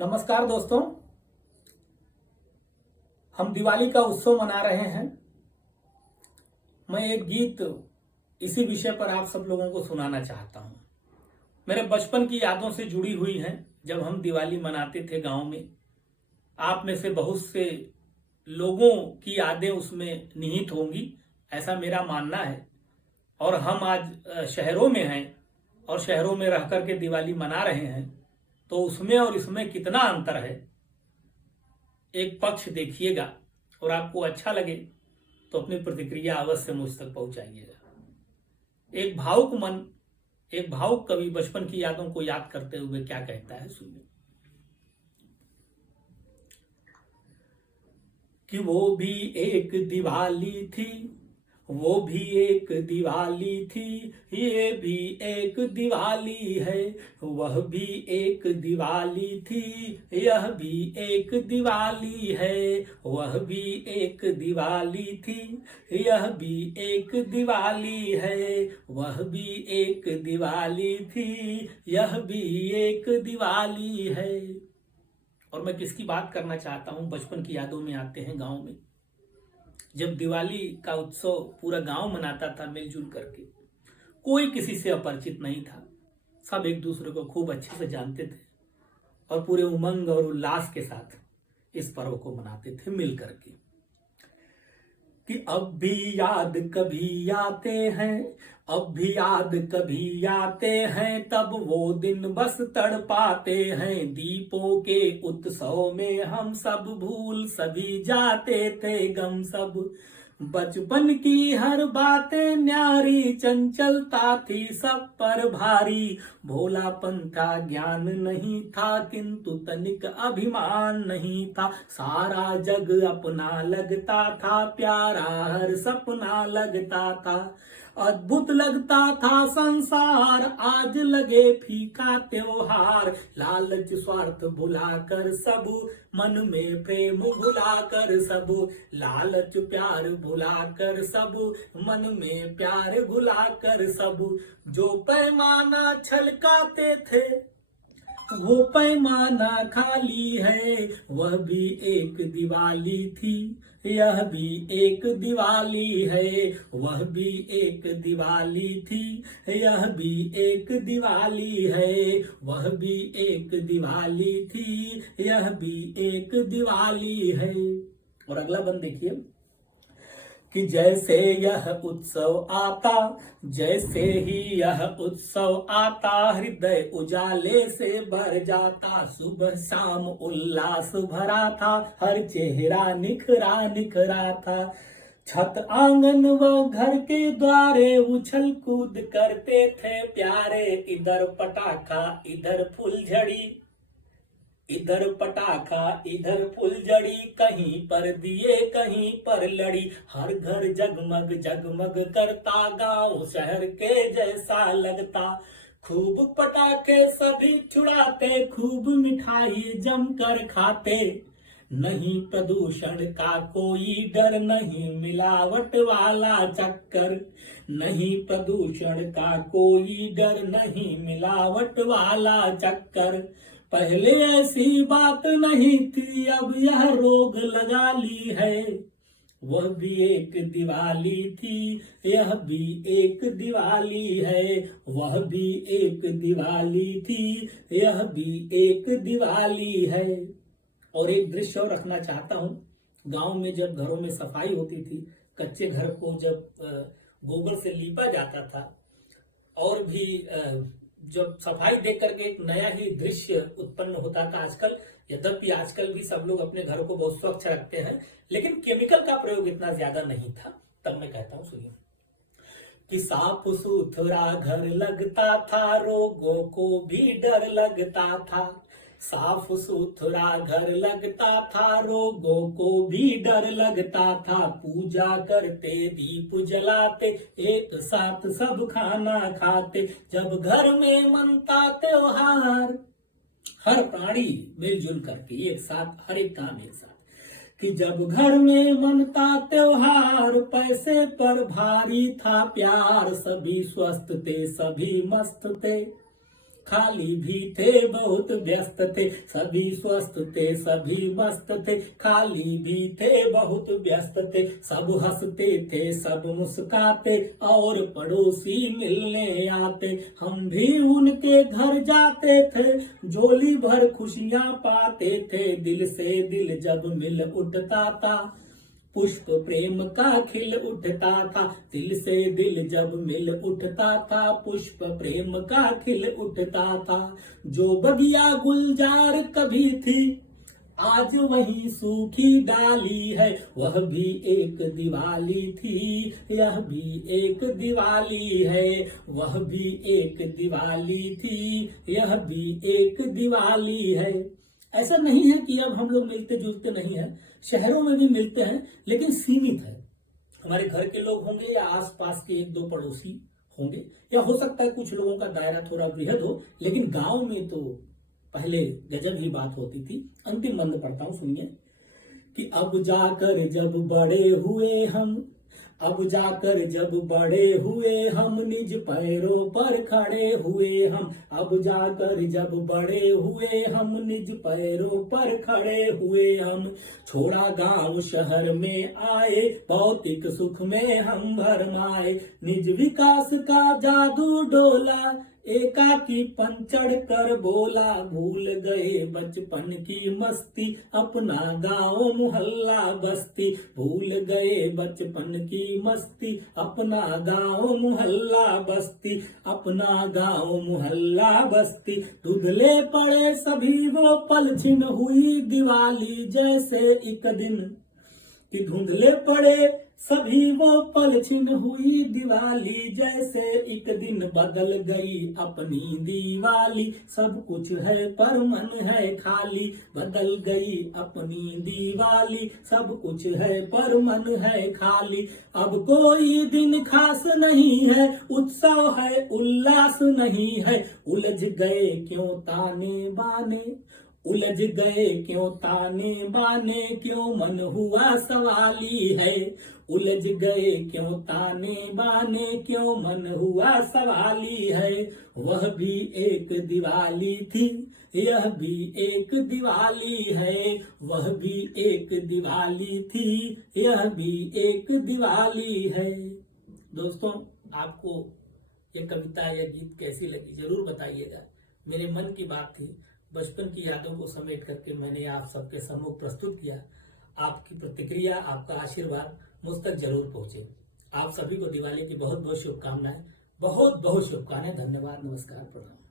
नमस्कार दोस्तों, हम दिवाली का उत्सव मना रहे हैं। मैं एक गीत इसी विषय पर आप सब लोगों को सुनाना चाहता हूं। मेरे बचपन की यादों से जुड़ी हुई हैं। जब हम दिवाली मनाते थे गांव में, आप में से बहुत से लोगों की यादें उसमें निहित होंगी, ऐसा मेरा मानना है। और हम आज शहरों में हैं और शहरों में रह करके दिवाली मना रहे हैं, तो उसमें और इसमें कितना अंतर है, एक पक्ष देखिएगा और आपको अच्छा लगे तो अपनी प्रतिक्रिया अवश्य मुझ तक पहुंचाइएगा। एक भावुक मन, एक भावुक कवि बचपन की यादों को याद करते हुए क्या कहता है, सुनिए। कि वो भी एक दिवाली थी, वो भी एक दिवाली थी, ये भी एक दिवाली है, वह भी एक दिवाली थी, यह भी एक दिवाली है, वह भी एक दिवाली थी, यह भी एक दिवाली है, वह भी एक दिवाली थी, यह भी एक दिवाली है। और मैं किसकी बात करना चाहता हूं, बचपन की यादों में आते हैं गांव में। जब दिवाली का उत्सव पूरा गांव मनाता था मिलजुल करके, कोई किसी से अपरिचित नहीं था, सब एक दूसरे को खूब अच्छे से जानते थे और पूरे उमंग और उल्लास के साथ इस पर्व को मनाते थे मिल करके। कि अब भी याद कभी आते हैं, अब भी याद कभी आते हैं, तब वो दिन बस तड़पाते हैं। दीपों के उत्सव में हम सब भूल सभी जाते थे गम सब। बचपन की हर बातें न्यारी, चंचलता थी सब पर भारी। भोलापन था, ज्ञान नहीं था, किंतु तनिक अभिमान नहीं था। सारा जग अपना लगता था, प्यारा हर सपना लगता था। अद्भुत लगता था संसार, आज लगे फीका त्योहार। लालच स्वार्थ भुलाकर सब, मन में प्रेम भुलाकर सब। लालच प्यार भुलाकर सब, मन में प्यार भुलाकर सब। जो पैमाना छलकाते थे वो पैमाना खाली है, वह भी एक दिवाली थी, यह भी एक दिवाली है, वह भी एक दिवाली थी, यह भी एक दिवाली है, वह भी एक दिवाली थी, यह भी एक दिवाली है। और अगला बंद देखिए। कि जैसे यह उत्सव आता, जैसे ही यह उत्सव आता, हृदय उजाले से भर जाता। सुबह शाम उल्लास भरा था, हर चेहरा निखरा निखरा था। छत आंगन व घर के द्वारे उछल कूद करते थे प्यारे। इधर पटाखा इधर फुलझड़ी, इधर पटाखा इधर फुलझड़ी, कहीं पर दिए कहीं पर लड़ी। हर घर जगमग जगमग करता, गांव शहर के जैसा लगता। खूब पटाखे सभी छुड़ाते, खूब मिठाई जमकर खाते। नहीं प्रदूषण का कोई डर, नहीं मिलावट वाला चक्कर। नहीं प्रदूषण का कोई डर, नहीं मिलावट वाला चक्कर। पहले ऐसी बात नहीं थी, अब यह रोग लगा ली है। वह भी एक दिवाली थी, यह भी एक दिवाली है, वह भी एक दिवाली थी, यह भी एक दिवाली है। और एक दृश्य और रखना चाहता हूं। गांव में जब घरों में सफाई होती थी, कच्चे घर को जब गोबर से लीपा जाता था, और भी जब सफाई देख करके एक नया ही दृश्य उत्पन्न होता था। आजकल, यद्यपि आजकल भी सब लोग अपने घर को बहुत स्वच्छ रखते हैं, लेकिन केमिकल का प्रयोग इतना ज्यादा नहीं था। तब मैं कहता हूं, सुनिए। कि साफ सुथरा घर लगता था, रोगों को भी डर लगता था। साफ सुथरा घर लगता था, रोगों को भी डर लगता था। पूजा करते दीप जलाते, एक साथ सब खाना खाते। जब घर में मनता त्योहार, हर प्राणी मिलजुल करके एक साथ, हर एक काम एक साथ। कि जब घर में मनता त्योहार, पैसे पर भारी था प्यार। सभी स्वस्थ थे, सभी मस्त थे, खाली भी थे बहुत व्यस्त थे, सभी स्वस्थ थे सभी मस्त थे। खाली भी थे बहुत व्यस्त थे, सब हंसते थे सब मुस्काते, और पड़ोसी मिलने आते। हम भी उनके घर जाते थे, झोली भर खुशियां पाते थे। दिल से दिल जब मिल उठता था, पुष्प प्रेम का खिल उठता था। दिल से दिल जब मिल उठता था, पुष्प प्रेम का खिल उठता था। जो बगिया गुलजार कभी थी, आज वही सूखी डाली है। वह भी एक दिवाली थी, यह भी एक दिवाली है। वह भी एक दिवाली थी, यह भी एक दिवाली है। ऐसा नहीं है कि अब हम लोग मिलते जुलते नहीं है, शहरों में भी मिलते हैं, लेकिन सीमित है। हमारे घर के लोग होंगे या आसपास के एक दो पड़ोसी होंगे, या हो सकता है कुछ लोगों का दायरा थोड़ा वृहद हो, लेकिन गांव में तो पहले गजब ही बात होती थी। अंतिम बंद पढ़ता हूं, सुनिए कि अब जाकर जब बड़े हुए हम, अब जाकर जब बड़े हुए हम, निज पैरों पर खड़े हुए हम। अब जाकर जब बड़े हुए हम, निज पैरों पर खड़े हुए हम। छोड़ा गांव शहर में आए, भौतिक सुख में हम भरमाए। निज विकास का जादू डोला, एकाकी पंचड़ कर बोला। भूल गए बचपन की मस्ती, अपना गांव मुहल्ला बस्ती। भूल गए बचपन की मस्ती, अपना गांव मुहल्ला बस्ती। अपना गांव मुहल्ला बस्ती। धुंधले पड़े सभी वो पल, छिन हुई दिवाली जैसे एक दिन। कि धुंधले पड़े सभी वो पल, छिन हुई दिवाली जैसे एक दिन। बदल गई अपनी दिवाली, सब कुछ है पर मन है खाली। बदल गई अपनी दिवाली, सब कुछ है पर मन है खाली। अब कोई दिन खास नहीं है, उत्सव है उल्लास नहीं है। उलझ गए क्यों ताने बाने, उलझ गए क्यों ताने बाने, क्यों मन हुआ सवाली है। उलझ गए क्यों ताने बाने, क्यों मन हुआ सवाली है। वह भी एक दिवाली थी, यह भी एक दिवाली है। वह भी एक दिवाली थी, यह भी एक दिवाली है। दोस्तों, आपको ये कविता या गीत कैसी लगी जरूर बताइएगा। मेरे मन की बात थी, बचपन की यादों को समेट करके मैंने आप सबके सम्मुख प्रस्तुत किया। आपकी प्रतिक्रिया, आपका आशीर्वाद मुझ तक जरूर पहुंचे। आप सभी को दिवाली की बहुत बहुत शुभकामनाएं, बहुत बहुत शुभकामनाएं। धन्यवाद, नमस्कार, प्रणाम।